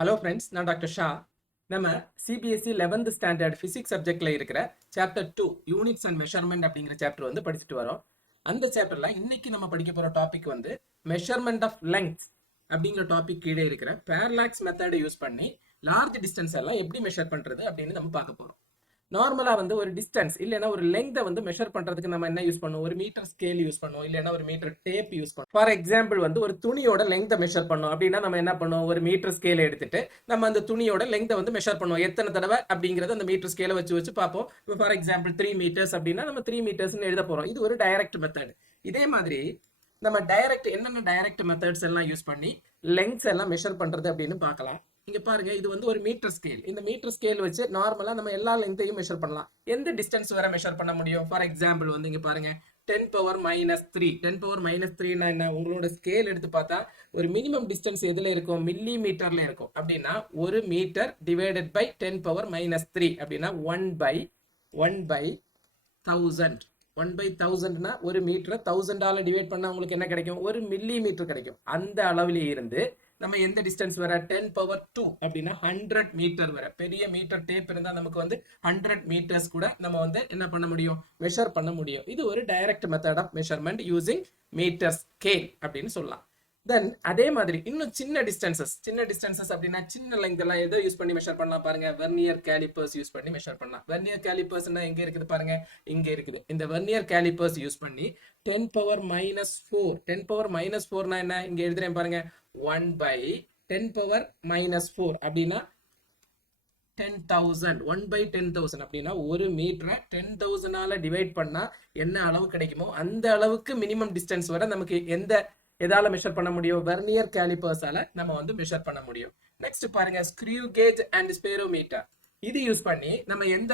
Hello friends, நான் doctor Shah. நம்ம CBSE 11th standard physics சப்ஜெக்ட்ல இருக்கிற சாப்டர் 2 யூனிட்ஸ் அண்ட் மெஷர்மெண்ட் அப்படிங்கிற சாப்டர் வந்து படிச்சுட்டு வரோம். அந்த சாப்டர்ல இன்னைக்கு நம்ம படிக்க போற டாபிக் வந்து மெஷர்மெண்ட் ஆஃப் லெங்த் அப்படிங்கிற டாபிக் கீழே இருக்கிற பேரலாக்ஸ் மெத்தடை யூஸ் பண்ணி லார்ஜ் டிஸ்டன்ஸ் எல்லாம் எப்படி மெஷர் பண்றது அப்படின்னு நம்ம பார்க்க போறோம். நார்மலா வந்து ஒரு டிஸ்டன்ஸ் இல்லைன்னா ஒரு லெங்தை வந்து மெஷர் பண்றதுக்கு நம்ம என்ன யூஸ் பண்ணுவோம்? ஒரு மீட்டர் ஸ்கேல் யூஸ் பண்ணுவோம், இல்லைன்னா ஒரு மீட்டர் டேப் யூஸ் பண்ணுவோம். ஃபார் எக்ஸாம்பிள் வந்து ஒரு துணியோட லெங்தை மெஷர் பண்ணோம் அப்படின்னா நம்ம என்ன பண்ணுவோம்? ஒரு மீட்டர் ஸ்கேல் எடுத்துட்டு நம்ம அந்த துணியோட லெங்தை வந்து மெஷர் பண்ணுவோம். எத்தனை தடவை அப்படிங்கறது அந்த மீட்டர் ஸ்கேல வச்சு பார்ப்போம். இப்போ ஃபார் எக்ஸாம்பிள் 3 மீட்டர்ஸ் அப்படின்னா நம்ம 3 மீட்டர்ஸ் எழுத போறோம். இது ஒரு டைரக்ட் மெத்தட். இதே மாதிரி நம்ம என்னென்ன டைரக்ட் மெத்தட்ஸ் எல்லாம் யூஸ் பண்ணி லெங்த்ஸ் எல்லாம் மெஷர் பண்றது அப்படின்னு பார்க்கலாம். இங்க பாருங்க, இது வந்து ஒரு மீட்டர் ஸ்கேல். இந்த மீட்டர் ஸ்கேல் வச்சு நார்மலா நம்ம எல்லா லெங்தையும் மெஷர் பண்ணலாம். எந்த டிஸ்டன்ஸ் வரை மெஷர் பண்ண முடியும்? ஃபார் எக்ஸாம்பிள் வந்து இங்க பாருங்க, 10 பவர் -3. 10 பவர் -3னா என்ன? உங்களோட ஸ்கேல் எடுத்து பார்த்தா ஒரு மினிமம் டிஸ்டன்ஸ் எதுல இருக்கும்? மில்லி மீட்டர்ல இருக்கும். அப்படின்னா ஒரு மீட்டர் டிவைடட் பை 10 பவர் -3 அப்படின்னா 1/1000. 1/1000னா ஒரு மீட்டரை 1000ஆல டிவைட் பண்ணா உங்களுக்கு என்ன கிடைக்கும்? ஒரு மில்லி மீட்டர் கிடைக்கும். அந்த அளவுல இருந்து நம்ம எந்த டிஸ்டன்ஸ் வர? 10 பவர் 2 அப்படின்னா 100 மீட்டர் வர. பெரிய மீட்டர் டேப் இருந்தா நமக்கு வந்து 100 மீட்டர்ஸ் கூட நம்ம வந்து என்ன பண்ண முடியும்? மெஷர் பண்ண முடியும். இது ஒரு direct method of measurement using meter scale அப்படின்னு சொல்லலாம். தென் அதே மாதிரி இன்னும் சின்ன டிஸ்டன்சஸ் அப்படின்னா சின்ன லெங்த் எல்லாம் எதை யூஸ் பண்ணி மெஷர் பண்ணலாம் பாருங்க? வெர்னியர் கேலிப்பர்ஸ் யூஸ் பண்ணி மெஷர் பண்ணலாம். வெர்னியர் கேலிப்பர்ஸ்னா எங்க இருக்குது பாருங்க? இங்க இருக்குது. இந்த வெர்னியர் கேலிப்பர்ஸ் யூஸ் பண்ணி 10 பவர் -4. 10 பவர் -4னா என்ன? இங்க எழுதுறேன் பாருங்க, 1/10 பவர் -4 அப்படின்னா 10,000. 1/10,000 அப்படின்னா ஒரு மீட்டரை 10,000ஆல டிவைட் பண்ணா என்ன அளவு கிடைக்குமோ அந்த அளவுக்கு மினிமம் டிஸ்டன்ஸ் வர நமக்கு எதால மெஷர் பண்ண முடியும்? வெர்னியர் கேலிப்பர்ஸால நம்ம வந்து மெஷர் பண்ண முடியும். நெக்ஸ்ட் பாருங்க, ஸ்க்ரூ கேஜ் அண்ட் ஸ்பைரோமீட்டர். இது யூஸ் பண்ணி நம்ம எந்த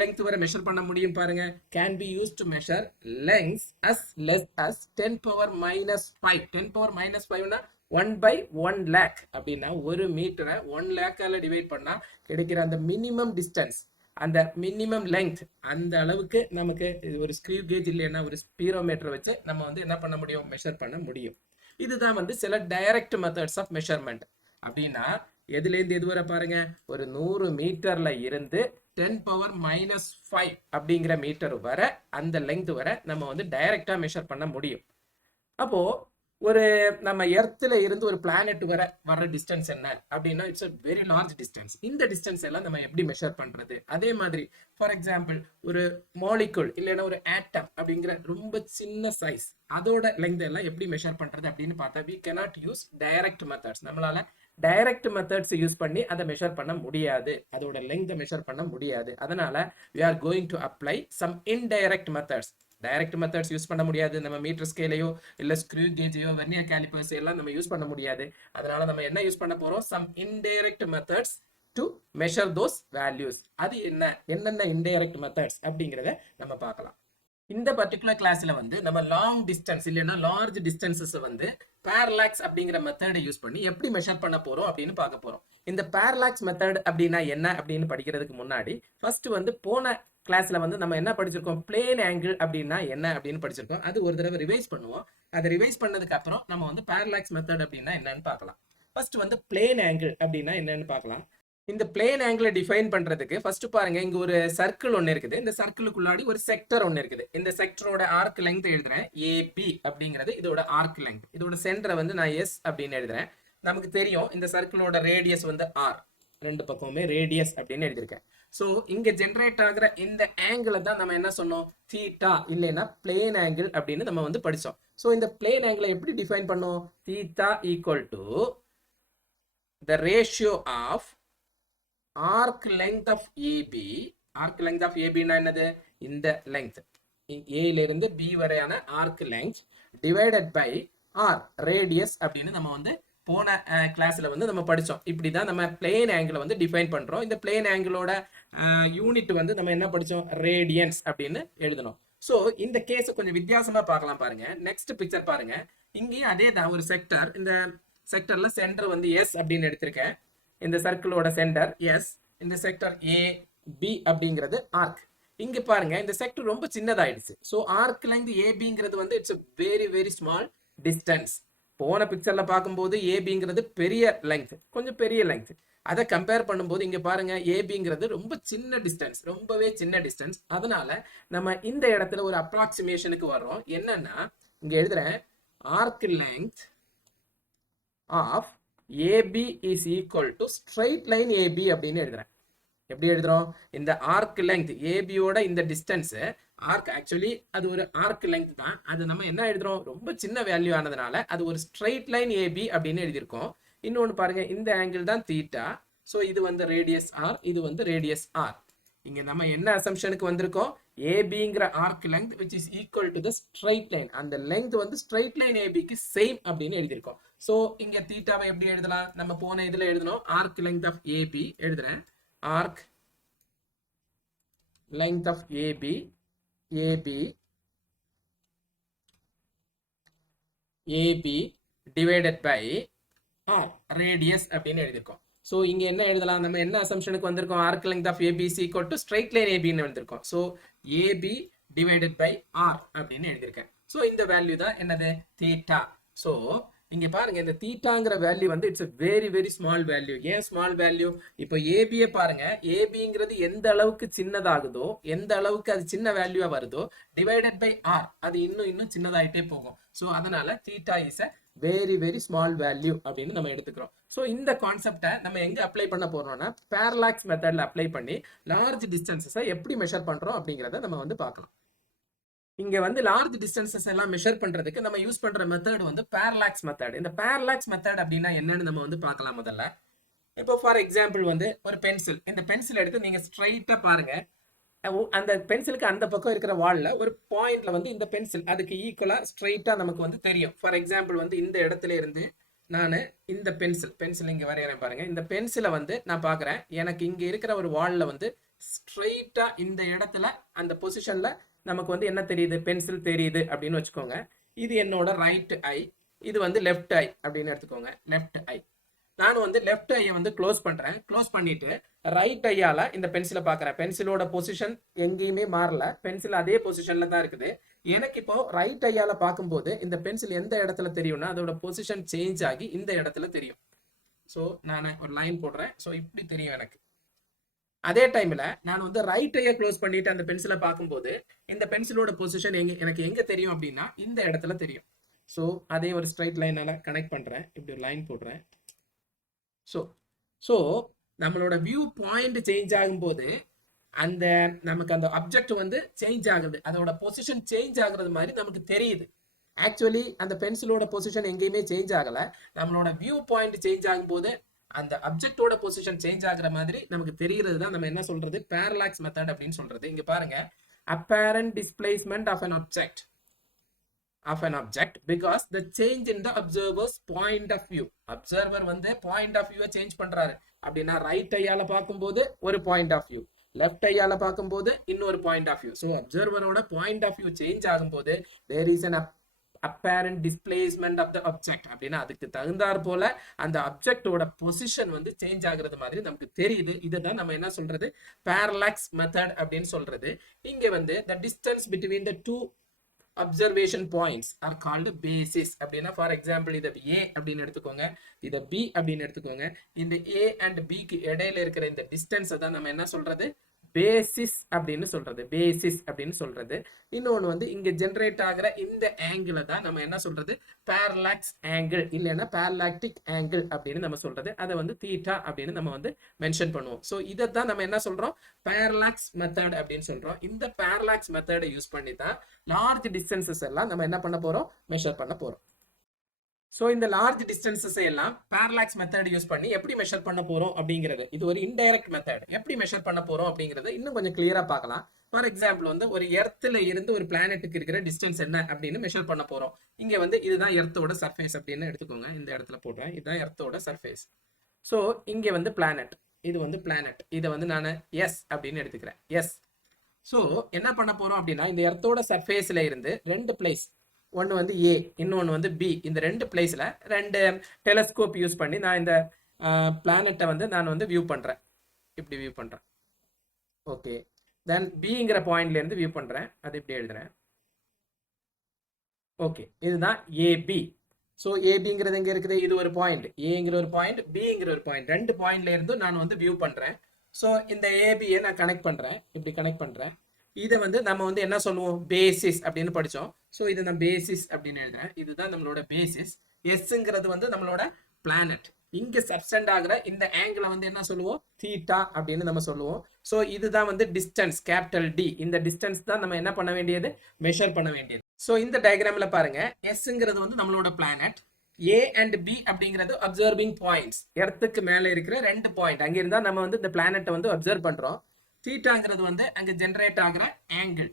லெங்த் வரை மெஷர் பண்ண முடியும் பாருங்க? Can be use to measure lengths as less as 10 power -5. 10 power -5னா 1/1 lakh அப்படின்னா ஒரு மீட்டரை 1 lakhஆல டிவைட் பண்ணா கிடைக்கிற அந்த மினிமம் டிஸ்டன்ஸ், அந்த மினிமம் லெங்த், அந்த அளவுக்கு நமக்கு ஒரு ஸ்க்ரூ கேஜ் இல்லைன்னா ஒரு ஸ்பீரோமீட்டர் வச்சு நம்ம வந்து என்ன பண்ண முடியும்? மெஷர் பண்ண முடியும். இதுதான் வந்து சில டைரக்ட் மெத்தட்ஸ் ஆஃப் மெஷர்மெண்ட். அப்படின்னா எதுல இருந்து எது வரை பாருங்க? ஒரு 100 மீட்டர்ல இருந்து 10 பவர் -5 அப்படிங்கிற மீட்டர் வரை, அந்த லெங்த் வரை நம்ம வந்து டைரக்டா மெஷர் பண்ண முடியும். அப்போ ஒரு நம்ம எர்த்ல இருந்து ஒரு பிளானட் வர டிஸ்டன்ஸ் என்ன அப்படின்னா it's a very large distance. இந்த டிஸ்டன்ஸ் எல்லாம் நம்ம எப்படி மெஷர் பண்றது? அதே மாதிரி ஃபார் எக்ஸாம்பிள் ஒரு மாலிகுல் இல்லைன்னா ஒரு ஆட்டம் அப்படிங்கிற ரொம்ப சின்ன சைஸ், அதோட லெங்த் எல்லாம் எப்படி மெஷர் பண்றது அப்படின்னு பார்த்தா we cannot use direct methods. நம்மளால டைரக்ட் மெத்தட்ஸ் யூஸ் பண்ணி அதை மெஷர் பண்ண முடியாது, அதோட லெங்த் மெஷர் பண்ண முடியாது. அதனால we are going to apply some indirect methods. Direct methods use பண்ண முடியாது. நம்ம மீட்டர் ஸ்கேலையோ இல்ல ஸ்க்ரூ கேஜையோ வெர்னியர் கேலிப்பர்ஸ் எல்லாம் நம்ம யூஸ் பண்ண முடியாது. அதனால நம்ம என்ன யூஸ் பண்ண போறோம்? Some indirect methods to measure those values. அது என்னென்ன இன்டைரக்ட் மெத்தட்ஸ் அப்படிங்கறத நம்ம பார்க்கலாம். இந்த பர்டிகுலர் கிளாஸ்ல வந்து நம்ம லாங் டிஸ்டன்ஸ் இல்லைன்னா லார்ஜ் டிஸ்டன்சஸ் வந்து பேரலாக்ஸ் அப்படிங்கிற மெத்தடை யூஸ் பண்ணி எப்படி மெஷர் பண்ண போறோம் அப்படின்னு பார்க்க போறோம். இந்த பேரலாக்ஸ் மெத்தட் அப்படின்னா என்ன அப்படின்னு படிக்கிறதுக்கு முன்னாடி ஃபர்ஸ்ட் வந்து போன கிளாஸ்ல வந்து நம்ம என்ன படிச்சிருக்கோம்? பிளேன் ஆங்கிள் அப்படின்னா என்ன அப்படின்னு படிச்சிருக்கோம். அது ஒரு தடவை ரிவைஸ் பண்ணுவோம். அதை ரிவைஸ் பண்ணதுக்கு அப்புறம் நம்ம வந்து பேரலாக்ஸ் மெத்தட் அப்படின்னா என்னன்னு பார்க்கலாம். ஃபர்ஸ்ட் வந்து பிளேன் ஆங்கிள் அப்படின்னா என்னன்னு பார்க்கலாம். இந்த பிளேன் ஆங்கிளை டிஃபைன் பண்றதுக்கு ஃபர்ஸ்ட் பாருங்க, இங்க ஒரு சர்க்கிள் ஒன்னு இருக்குது. இந்த சர்க்கிளுக்குள்ளாடி ஒரு செக்டர் ஒன்னு இருக்குது. இந்த செக்டரோட ஆர்க் லெங்த் எழுதுறேன் ஏபி அப்படிங்கிறது இதோட ஆர்க் லெங்த். இதோட சென்டரை வந்து நான் எஸ் அப்படின்னு எழுதுறேன். நமக்கு தெரியும் இந்த சர்க்கிளோட ரேடியஸ் வந்து ஆர். ரெண்டு பக்கமுமே ரேடியஸ் அப்படின்னு எழுதியிருக்கேன். சோ இங்க ஜெனரேட் ஆகிற இந்த ஆங்கிள் தான் நம்ம என்ன சொன்னோம்? தீட்டா இல்லைன்னா பிளேன் ஆங்கிள் அப்படின்னு நம்ம வந்து படிச்சோம். சோ இந்த பிளேன் ஆங்கிளை எப்படி டிஃபைன் பண்ணோம்? Theta equal to the ratio of arc length of AB. arc length of AB னா என்னது? இந்த லெங்த் A ல இருந்து B வரையான arc length divided by R radius அப்படின்னு நம்ம வந்து போன கிளாஸ்ல வந்து நம்ம படிச்சோம். இப்படிதான் நம்ம பிளேன் ஆங்கிளை வந்து டிஃபைன் பண்றோம். இந்த பிளேன் ஆங்கிளோட யூனிட் வந்து நம்ம என்ன படிச்சோம்? ரேடியன்ஸ் அப்படின்னு எழுதணும். சோ இந்த கேஸ் கொஞ்சம் வித்தியாசமா பார்க்கலாம் பாருங்க. நெக்ஸ்ட் பிக்சர் பாருங்க. இங்கேயும் அதே தான் ஒரு செக்டர். இந்த செக்டர்ல சென்டர் வந்து எஸ் அப்படின்னு எடுத்திருக்கேன். இந்த சர்க்கிளோட சென்டர் எஸ். இந்த செக்டர் ஏ பி அப்படிங்கிறது ஆர்க். இங்க பாருங்க, இந்த செக்டர் ரொம்ப சின்னதாயிடுச்சு. சோ ஆர்க் லெங்த் ஏபிங்கிறது வந்து it's very very small distance. போன பிக்சர்ல பார்க்கும்போது ஏபிங்கிறது பெரிய லெங்க், கொஞ்சம் பெரிய லெங்க். அதை கம்பேர் பண்ணும்போது இங்க பாருங்க ஏபிங்கிறது ரொம்ப சின்ன டிஸ்டன்ஸ், ரொம்பவே சின்ன டிஸ்டன்ஸ். அதனால நம்ம இந்த இடத்துல ஒரு அப்ராக்சிமேஷனுக்கு வர்றோம். என்னன்னா இங்க எழுதுறேன், arc length of AB is equal to straight line AB அப்படின்னு எழுதுறேன். எப்படி எழுதுறோம்? இந்த ஆர்க் லெங்த் ஏபியோட இந்த டிஸ்டன்ஸ், ஆர்க் ஆக்சுவலி அது ஒரு ஆர்க் லெங்த் தான். அது நம்ம என்ன எழுதுறோம்? ரொம்ப சின்ன வேல்யூ ஆனதுனால அது ஒரு ஸ்ட்ரைட் லைன் ஏபி அப்படின்னு எழுதியிருக்கோம். இன்னொன்று பாருங்க, இந்த ஆங்கிள் தான் தீட்டா. ஸோ இது வந்து ரேடியஸ் ஆர், இது வந்து ரேடியஸ் ஆர். இங்க நம்ம என்ன அசம்ஷனுக்கு வந்திருக்கோம்? ஏபிங்கிற arc length which is equal to the straight line. அந்த லெங்த் வந்து ஸ்ட்ரைட் லைன் ஏபிக்கு சேம் அப்படின்னு எழுதியிருக்கோம். ஸோ இங்க தீட்டாவை எப்படி எழுதலாம்? நம்ம போன இதுல எழுதணும், ஆர்க் லெங்த் ஆஃப் ஏபி எழுதுறேன். arc length of AB divided by R radius அப்படின்னு எழுதிருக்கோம். ஸோ இங்க என்ன எழுதலாம்? நம்ம என்ன அசம்ஷனுக்கு வந்திருக்கோம்? arc length of AB is equal to straight line AB ன்னு எழுதிருக்கோம். So AB divided by R அப்படின்னு எழுதிருக்கேன். ஸோ இந்த வேல்யூ தான் என்னது? தீட்டா. ஸோ இங்க பாருங்க, இந்த தீட்டாங்கிற வேல்யூ வந்து it's very very small value. ஏன் ஸ்மால் வேல்யூ? இப்போ ஏபியை பாருங்க, ஏபிங்கிறது எந்த அளவுக்கு சின்னதாகுதோ, எந்த அளவுக்கு அது சின்ன வேல்யூவா வருதோ, டிவைடட் பை ஆர் அது இன்னும் சின்னதாயிட்டே போகும். ஸோ அதனால theta is a very very small value அப்படின்னு நம்ம எடுத்துக்கிறோம். ஸோ இந்த கான்செப்டை நம்ம எங்க அப்ளை பண்ண போறோம்னா, பேரலாக்ஸ் மெத்தட்ல அப்ளை பண்ணி லார்ஜ் டிஸ்டன்சஸை எப்படி மெஷர் பண்றோம் அப்படிங்கிறத நம்ம வந்து பார்க்கலாம். இங்க வந்து லார்ஜ் டிஸ்டன்சஸ் எல்லாம் மெஷர் பண்றதுக்கு நம்ம யூஸ் பண்ற மெத்தட் வந்து பேரலாக்ஸ் மெத்தட். இந்த பேரலாக்ஸ் மெத்தட் அப்படின்னா என்னன்னு நம்ம வந்து பார்க்கலாம் முதல்ல. இப்போ ஃபார் எக்ஸாம்பிள் வந்து ஒரு பென்சில், இந்த பென்சில் எடுத்து நீங்க ஸ்ட்ரைட்டா பாருங்க, அந்த பென்சிலுக்கு அந்த பக்கம் இருக்கிற வால்ல ஒரு பாயிண்ட்ல வந்து இந்த பென்சில் அதுக்கு ஈக்குவலா ஸ்ட்ரைட்டா நமக்கு வந்து தெரியும். ஃபார் எக்ஸாம்பிள் வந்து இந்த இடத்துல இருந்து நான் இந்த பென்சில் இங்க வரையறேன் பாருங்க. இந்த பென்சிலை வந்து நான் பாக்குறேன், எனக்கு இங்க இருக்கிற ஒரு வால்ல வந்து ஸ்ட்ரைட்டா இந்த இடத்துல அந்த பொசிஷன்ல நமக்கு வந்து என்ன தெரியுது? பென்சில் தெரியுது அப்படின்னு வச்சுக்கோங்க. இது என்னோட ரைட் ஐ, இது வந்து லெஃப்ட் ஐ அப்படின்னு எடுத்துக்கோங்க. லெஃப்ட் ஐ, நான் வந்து லெஃப்ட் ஐயை வந்து க்ளோஸ் பண்றேன். க்ளோஸ் பண்ணிட்டு ரைட் ஐயால இந்த பென்சிலை பார்க்கறேன். பென்சிலோட பொசிஷன் எங்கேயுமே மாறல, பென்சில் அதே பொசிஷன்ல தான் இருக்குது. எனக்கு இப்போ ரைட் ஐயால பார்க்கும்போது இந்த பென்சில் எந்த இடத்துல தெரியும்னா, அதோட பொசிஷன் சேஞ்ச் ஆகி இந்த இடத்துல தெரியும். ஸோ நான் ஒரு லைன் போடுறேன். ஸோ இப்படி தெரியும் எனக்கு. அதே டைம்ல நான் வந்து ரைட் ஐயை க்ளோஸ் பண்ணிட்டு அந்த பென்சிலை பார்க்கும்போது இந்த பென்சிலோட பொசிஷன் எனக்கு எங்க தெரியும் அப்படின்னா இந்த இடத்துல தெரியும். ஸோ அதே ஒரு ஸ்ட்ரைட் லைனால கனெக்ட் பண்றேன், இப்படி ஒரு லைன் போடுறேன். ஸோ நம்மளோட வியூ பாயிண்ட் சேஞ்ச் ஆகும்போது அந்த நமக்கு அந்த அப்ஜெக்ட் வந்து சேஞ்ச் ஆகுது, அதோட பொசிஷன் சேஞ்ச் ஆகுறது மாதிரி நமக்கு தெரியுது. ஆக்சுவலி அந்த பென்சிலோட பொசிஷன் எங்கேயுமே சேஞ்ச் ஆகல, நம்மளோட வியூ பாயிண்ட் சேஞ்ச் ஆகும்போது அந்த அப்ஜெக்டோட பொசிஷன் சேஞ்ச் ஆகுற மாதிரி நமக்கு தெரிகிறது தான் நம்ம என்ன சொல்றது? பேரலாக்ஸ் மெத்தட் அப்படின்னு சொல்றது. இங்க பாருங்க, apparent displacement of an object because the change in the observer's point of view. Observer வந்து பாயிண்ட் ஆஃப் வியூவை சேஞ்ச் பண்றாரு அப்படின்னா, ரைட் ஐயால பார்க்கும்போது ஒரு பாயிண்ட் ஆஃப் வியூ, லெஃப்ட் ஐயால பார்க்கும்போது இன்னொரு பாயிண்ட் ஆஃப் வியூ. ஸோ அப்சர்வரோட பாயிண்ட் ஆஃப் வியூ சேஞ்ச் ஆகும்போது there is an apparent displacement of the object அப்படின்னா அதுக்கு தகுந்தாற் போல அந்த அப்ஜெக்டோட பொசிஷன் வந்து சேஞ்ச் ஆகுறது மாதிரி நமக்கு தெரியுது. இதுதான் நம்ம என்ன சொல்றது? பேரலாக்ஸ் மெத்தட் அப்படின்னு சொல்றது. இங்க வந்து the distance between the two observation points are called basis அப்படின்னா, ஃபார் எக்ஸாம்பிள் இதை A அப்படின்னு எடுத்துக்கோங்க, இதை B அப்படின்னு எடுத்துக்கோங்க. இந்த A அண்ட் B க்கு இடையில இருக்கிற இந்த டிஸ்டன்ஸை தான் நம்ம என்ன சொல்றது? பேசிஸ் அப்படின்னு சொல்றது. பேசிஸ் அப்படின்னு சொல்றது. இன்னொன்று வந்து இங்க ஜெனரேட் ஆகிற இந்த ஆங்கிள் தான் நம்ம என்ன சொல்றது? பேரலாக்ஸ் ஆங்கிள் இல்லைன்னா பேரலாக்டிக் ஆங்கிள் அப்படின்னு நம்ம சொல்றது. அதை வந்து தீட்டா அப்படின்னு நம்ம வந்து மென்ஷன் பண்ணுவோம். ஸோ இதை தான் நம்ம என்ன சொல்றோம்? பேரலாக்ஸ் மெத்தட் அப்படின்னு சொல்றோம். இந்த பேரலாக்ஸ் மெத்தடை யூஸ் பண்ணி தான் லார்ஜ் டிஸ்டன்சஸ் எல்லாம் நம்ம என்ன பண்ண போறோம்? மெஷர் பண்ண போறோம். ஸோ இந்த லார்ஜ் டிஸ்டன்சஸ் எல்லாம் பேரலாக்ஸ் மெத்தட் யூஸ் பண்ணி எப்படி மெஷர் பண்ண போறோம் அப்படிங்கிறது, இது ஒரு இன்டைரக்ட் மெத்தட். எப்படி மெஷர் பண்ண போறோம் அப்படிங்கறத இன்னும் கொஞ்சம் கிளியரா பார்க்கலாம். ஃபார் எக்ஸாம்பிள் வந்து ஒரு எர்த்ல இருந்து ஒரு பிளானெட்டுக்கு இருக்கிற டிஸ்டன்ஸ் என்ன அப்படின்னு மெஷர் பண்ண போறோம். இங்க வந்து இதுதான் எர்த்தோட சர்ஃபேஸ் அப்படின்னு எடுத்துக்கோங்க. இந்த இடத்துல போடுறேன், இதுதான் எர்த்தோட சர்ஃபேஸ். ஸோ இங்க வந்து பிளானெட், இது வந்து பிளானெட், இதை வந்து நான் எஸ் அப்படின்னு எடுத்துக்கிறேன். எஸ். ஸோ என்ன பண்ண போறோம் அப்படின்னா, இந்த எர்த்தோட சர்ஃபேஸ்ல இருந்து ரெண்டு பிளேஸ், ஒன்று வந்து ஏ, இன்னொன்று வந்து பி, இந்த ரெண்டு பிளேஸில் ரெண்டு டெலஸ்கோப் யூஸ் பண்ணி நான் இந்த பிளானெட்டை வந்து நான் வந்து வியூ பண்ணுறேன். இப்படி வியூ பண்ணுறேன். ஓகே, தென் பிங்கிற பாயிண்ட்லேருந்து வியூ பண்ணுறேன். அது இப்படி எழுதுறேன். ஓகே, இதுதான் ஏபி. ஸோ ஏபிங்கிறது எங்க இருக்குது, இது ஒரு பாயிண்ட், ஏங்கிற ஒரு பாயிண்ட், பிங்கிற ஒரு பாயிண்ட், ரெண்டு பாயிண்ட்ல இருந்து நான் வந்து வியூ பண்றேன். ஸோ இந்த ஏபியை நான் கனெக்ட் பண்றேன், இப்படி கனெக்ட் பண்றேன். இதை வந்து நம்ம வந்து என்ன சொல்லுவோம், பேசிஸ் அப்படின்னு படிச்சோம். ஸோ இதை நான் பேசிஸ் அப்படின்னு எழுதுறேன். இதுதான் நம்மளோட பேசிஸ். எஸ்ங்கிறது வந்து நம்மளோட பிளானட். இங்க சப்ஸ்டெண்ட் ஆகுற இந்த ஆங்கிளை வந்து என்ன சொல்லுவோம், தீட்டா அப்படின்னு நம்ம சொல்லுவோம். ஸோ இதுதான் வந்து டிஸ்டன்ஸ், கேபிட்டல் டி. இந்த டிஸ்டன்ஸ் தான் நம்ம என்ன பண்ண வேண்டியது, மெஷர் பண்ண வேண்டியது. ஸோ இந்த டயக்ராம்ல பாருங்க, எஸ்ங்கிறது வந்து நம்மளோட பிளானட், ஏ அண்ட் பி அப்படிங்கிறது அப்சர்விங் பாயிண்ட்ஸ், எர்த்துக்கு மேல இருக்கிற ரெண்டு பாயிண்ட். அங்க இருந்தா நம்ம வந்து இந்த பிளானட்டை வந்து அப்சர்வ் பண்றோம். தீட்டாங்கிறது வந்து அங்க ஜெனரேட் ஆகிற ஆங்கிள்.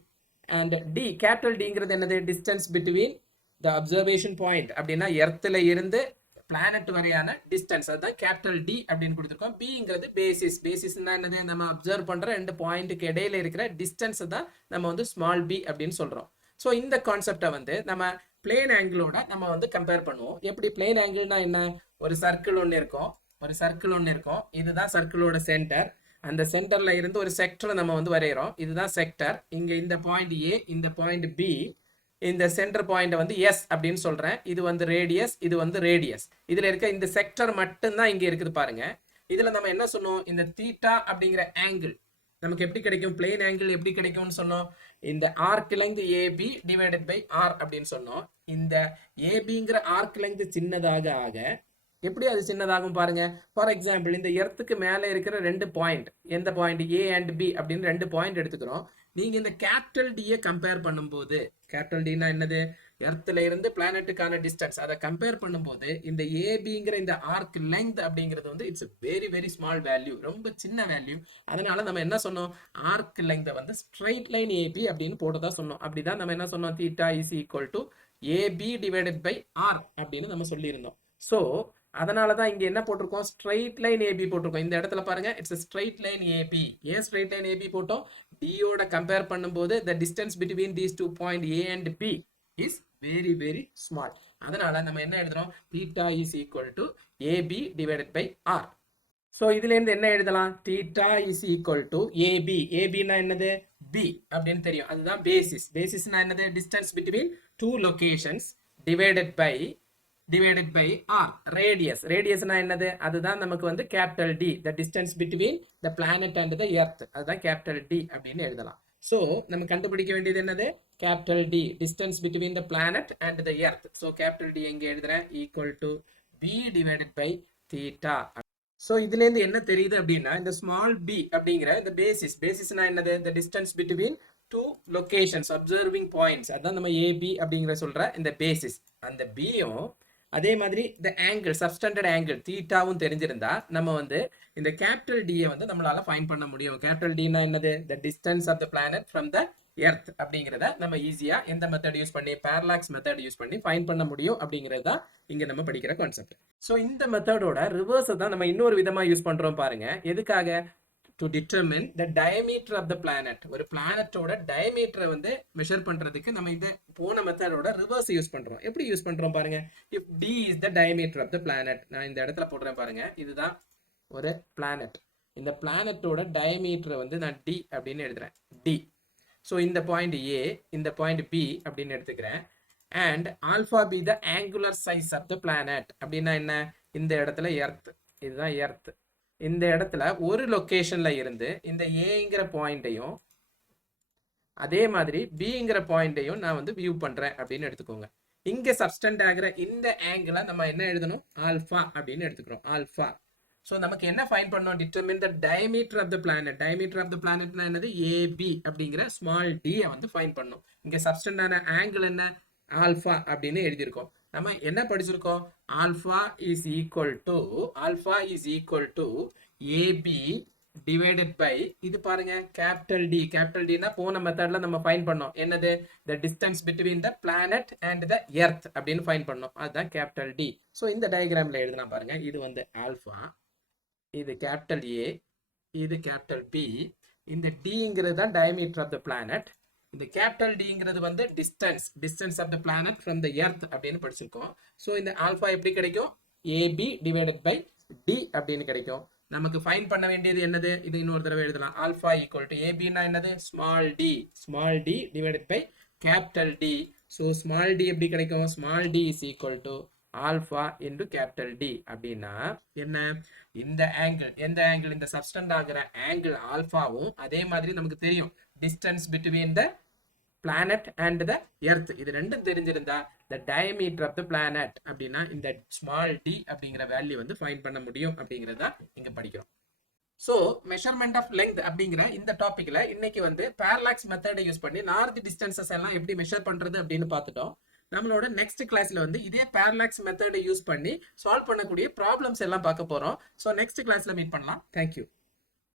அண்ட் டி, கேபிட்டல் டிங்கிறது என்னது, distance between the observation point. அப்படின்னா எர்த்துல இருந்து பிளானட் வரையான டிஸ்டன்ஸ், அதுதான் கேபிட்டல் டி அப்படின்னு கொடுத்துருக்கோம். பிங்கிறது பேசிஸ். பேசிஸ்னா என்னது, நம்ம அப்சர்வ் பண்ற ரெண்டு பாயிண்ட்டுக்கு இடையில இருக்கிற டிஸ்டன்ஸ் தான் நம்ம வந்து ஸ்மால் பி அப்படின்னு சொல்றோம். ஸோ இந்த கான்செப்டை வந்து நம்ம பிளேன் ஆங்கிளோட நம்ம வந்து கம்பேர் பண்ணுவோம். எப்படி, பிளேன் ஆங்கிள்னா என்ன, ஒரு சர்க்கிள் ஒன்று இருக்கும், ஒரு சர்க்கிள் ஒன்று இருக்கும், இதுதான் சர்க்கிளோட சென்டர். அந்த சென்டர்ல இருந்து ஒரு செக்டர் நம்ம வந்து வரைகிறோம், இதுதான் செக்டர். இங்க இந்த பாயிண்ட் ஏ, இந்த பாயிண்ட் பி, இந்த சென்டர் பாயிண்ட் வந்து எஸ் அப்படின்னு சொல்றேன். இது வந்து ரேடியஸ், இது வந்து ரேடியஸ். இதுல இருக்க இந்த செக்டர் மட்டும்தான் இங்க இருக்குது பாருங்க. இதுல நம்ம என்ன சொன்னோம், இந்த தீட்டா அப்படிங்கிற ஆங்கிள் நமக்கு எப்படி கிடைக்கும், பிளேன் ஆங்கிள் எப்படி கிடைக்கும்னு சொன்னோம், இந்த arc length AB divided by r அப்படின்னு சொன்னோம். இந்த ஏபிங்கிற ஆர்க் லெங்த் சின்னதாக ஆக எப்படி அது சின்னதாகும் பாருங்க. ஃபார் எக்ஸாம்பிள், இந்த எர்த்துக்கு மேல இருக்கிற ரெண்டு பாயிண்ட், எந்த பாயிண்ட், ஏ அண்ட் பி அப்படின்னு ரெண்டு பாயிண்ட் எடுத்துக்கிறோம். நீங்க இந்த கேபிட்டல் டியை கம்பேர் பண்ணும்போது, கேபிட்டல் டினா என்னது, எர்த்ல இருந்து பிளானட்டுக்கான டிஸ்டன்ஸ், அதை கம்பேர் பண்ணும்போது இந்த ஏபிங்கிற இந்த ஆர்க் லெங்த் அப்படிங்கிறது வந்து it's very very small value, ரொம்ப சின்ன வேல்யூ. அதனால நம்ம என்ன சொன்னோம், ஆர்க் லெங்தை வந்து ஸ்ட்ரைட் லைன் ஏபி அப்படின்னு போட்டதா சொன்னோம். அப்படிதான் நம்ம என்ன சொன்னோம், theta is equal to AB divided by r அப்படின்னு நம்ம சொல்லியிருந்தோம். ஸோ அதனால தான் இங்க என்ன போட்டிருக்கோம், ஸ்ட்ரைட் லைன் ஏபி போட்டிருக்கோம். இந்த இடத்துல பாருங்க, இட்ஸ் ஸ்ட்ரைட் லைன் ஏபி. ஏன் ஸ்ட்ரைட் லைன் ஏபி போட்டோம், டியோட கம்பேர் பண்ணும்போது the distance between these two point A and B is very very small. அதனால நம்ம என்ன எழுதுறோம், theta is equal to AB divided by R. So இதுல இருந்து என்ன எழுதலாம், theta is equal to AB. ABனா என்னது, B அப்படின்னு தெரியும், அதுதான் பேசிஸ். பேசிஸ்னா என்னது, distance between two locations divided by R. radius. radiusனா என்னது, அதுதான் நமக்கு வந்து capital D, the distance between the planet and the earth, அதுதான் capital D அப்படின்னு எழுதலாம். ஸோ நம்ம கண்டுபிடிக்க வேண்டியது என்னது, capital D, distance between the planet and the earth. So capital D எங்க எழுதுறேன், equal to B divided by theta. So இதுல இருந்து என்ன தெரியுது அப்படின்னா, இந்த ஸ்மால் b அப்படிங்கிற இந்த பேசிஸ்னா என்னது, the distance between two locations, observing points, அதான் நம்ம AB அப்படிங்கிற சொல்ற இந்த பேசிஸ். அந்த பியும் அதே மாதிரி இந்த ஆங்கிள், சப்ஸ்டண்டட் ஆங்கிள் தீட்டாவும் தெரிஞ்சிருந்தா நம்ம வந்து இந்த கேபிட்டல் டியை வந்து நம்மளால ஃபைண்ட் பண்ண முடியும். கேபிட்டல் டினா என்னது, the distance of the planet from the earth அப்படிங்கிறத நம்ம ஈஸியா எந்த மெத்தட் யூஸ் பண்ணி, பேரலாக்ஸ் மெத்தட் யூஸ் பண்ணி ஃபைண்ட் பண்ண முடியும் அப்படிங்கிறது தான் இங்க நம்ம படிக்கிற கான்செப்ட். ஸோ இந்த மெத்தடோட ரிவர்ஸ் தான் நம்ம இன்னொரு விதமா யூஸ் பண்றோம் பாருங்க. எதுக்காக, to determine the diameter of the planet. ஒரு பிளானட்டோட டயமீட்டரை வந்து மெஷர் பண்றதுக்கு நம்ம இந்த போன மெத்தடோட ரிவர்ஸ் யூஸ் பண்றோம். எப்படி யூஸ் பண்றோம் பாருங்க. if d is the diameter of the planet, நான் இந்த இடத்துல போடுறேன் பாருங்க, இதுதான் ஒரு பிளானட். இந்த பிளானட்டோட டயமீட்டரை வந்து நான் d அப்படின்னு எழுதுறேன், d. ஸோ இந்த பாயிண்ட் a, இந்த பாயிண்ட் b அப்படின்னு எடுத்துக்கிறேன். and alpha be the angular size of the planet. அப்படின்னா என்ன, இந்த இடத்துல எர்த், இதுதான் எர்த். இந்த இடத்துல ஒரு லொகேஷன்ல இருந்து இந்த ஏங்கிற பாயிண்டையும் அதே மாதிரி பிங்கிற பாயிண்டையும் நான் வந்து வியூ பண்றேன் அப்படின்னு எடுத்துக்கோங்க. இங்க சப்ஸ்டெண்ட் ஆகிற இந்த ஆங்கிளை நம்ம என்ன எழுதணும், ஆல்பா அப்படின்னு எடுத்துக்கிறோம், ஆல்பா. ஸோ நமக்கு என்ன ஃபைண்ட் பண்ணோம், determine the diameter of the planet. Diameter of the பிளானட்னா என்னது, ஏபி அப்படிங்கிற ஸ்மால் டியை வந்து ஃபைண்ட் பண்ணோம். இங்க சப்ஸ்டெண்ட் ஆன ஆங்கிள் என்ன, ஆல்பா அப்படின்னு எழுதியிருக்கோம். நம்ம என்ன படிச்சிருக்கோம், alpha is equal to AB divided by, இது பாருங்க கேபிட்டல் டி. கேபிட்டல் டினா போன மெத்தட்ல நம்ம ஃபைண்ட் பண்ணோம், என்னது, the distance between the planet and the earth அப்படின்னு ஃபைண்ட் பண்ணோம், அதுதான் கேபிட்டல் டி. ஸோ இந்த டயக்ராம்ல எழுதுனா பாருங்க, இது வந்து ஆல்பா, இது கேபிட்டல் ஏ, இது கேபிட்டல் பி, இந்த டிங்கிறது தான் டயமீட்டர் ஆஃப் த பிளானட். இந்த கேபிட்டல் டிங்கிறது வந்து distance of the planet from the earth அப்படின்னு படிச்சிருக்கோம். ஸோ இந்த ஆல்பா எப்படி கிடைக்கும், ஏபி டிவைடட் பை டி அப்படின்னு கிடைக்கும். நமக்கு ஃபைண்ட் பண்ண வேண்டியது என்னது, இது இன்னொரு தடவை எழுதலாம், ஆல்பா ஈக்குவல் டு ஏபினா என்னது, small d divided by capital D. So small d எப்படி கிடைக்கும், small d is equal to alpha into capital D அப்படின்னா என்ன, இந்த ஆங்கிள், எந்த ஆங்கிள், இந்த சப்ஸ்டண்ட் ஆகிற ஆங்கிள் ஆல்பாவும் அதே மாதிரி நமக்கு தெரியும் distance between the planet and the earth, இது ரெண்டும் தெரிஞ்சிருந்தா the diameter of the planet அப்படின்னா இந்த ஸ்மால் டி அப்படிங்கிற வேல்யூ வந்து ஃபைண்ட் பண்ண முடியும் அப்படிங்கிறத இங்க படிக்கிறோம். ஸோ மெஷர்மெண்ட் ஆஃப் லெங்த் அப்படிங்கிற இந்த டாபிக்ல இன்னைக்கு வந்து பேரலாக்ஸ் மெத்தடை யூஸ் பண்ணி நார்த் டிஸ்டன்சஸ் எல்லாம் எப்படி மெஷர் பண்றது அப்படின்னு பார்த்துட்டோம். நம்மளோட நெக்ஸ்ட் கிளாஸ்ல வந்து இதே பேரலாக்ஸ் மெத்தடை யூஸ் பண்ணி சால்வ் பண்ணக்கூடிய ப்ராப்ளம்ஸ் எல்லாம் பார்க்க போறோம். ஸோ நெக்ஸ்ட் கிளாஸ்ல மீட் பண்ணலாம். தேங்க்யூ.